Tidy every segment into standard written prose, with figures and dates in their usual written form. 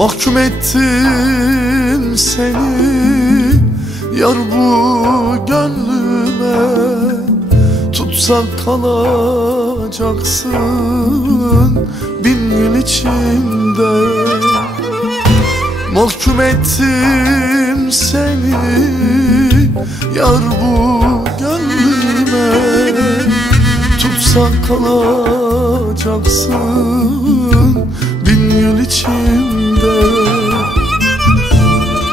Mahkum ettim seni yar bu gönlüme, tutsak kalacaksın bin yıl içinde. Mahkum ettim seni yar bu gönlüme, tutsak kalacaksın bin yıl içinde.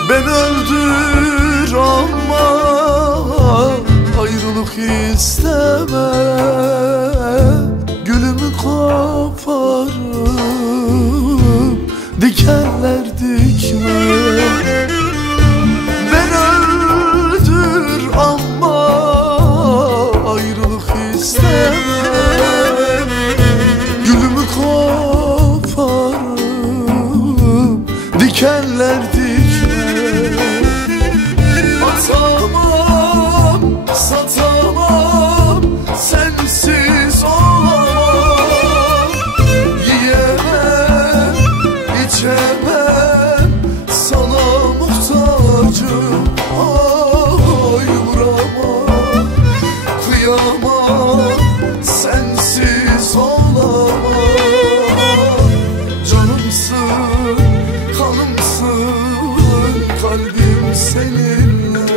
Ben öldür ama ayrılık isteme, gülümü koparıp dikenler dikme. Ben öldür ama ayrılık isteme, gülümü koparıp dikenler dikme. Atamam, satamam, sensiz olamam. Yiyemem, içemem, sana muhtacım. Ay vuramam, kıyamam, sensiz olamam. Canımsın, kanımsın, kalbim seninle.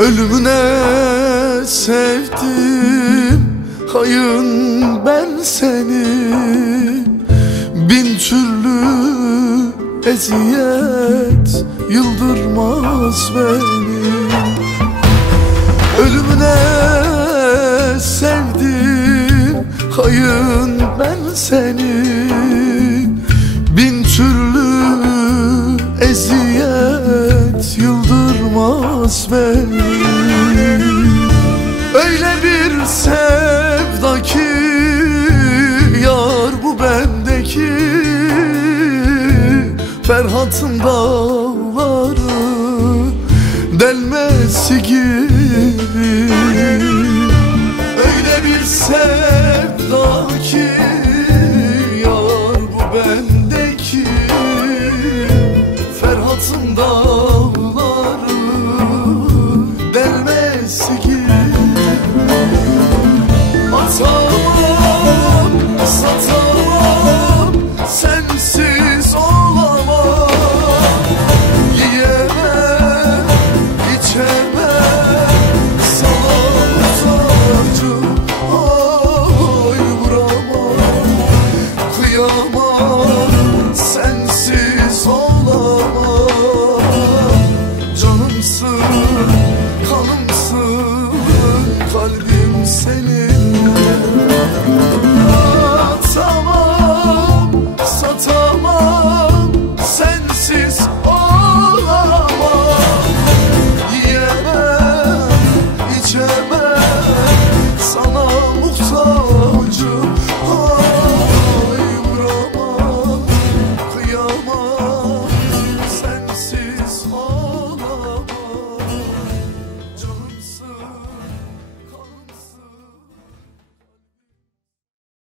Ölümüne sevdim hayın ben seni, bin türlü eziyet yıldırmaz beni. Ölümüne sevdim hayın ben seni, bin türlü eziyet yıldırmaz beni. Öyle bir sevda ki yar bu bendeki, Ferhat'ın da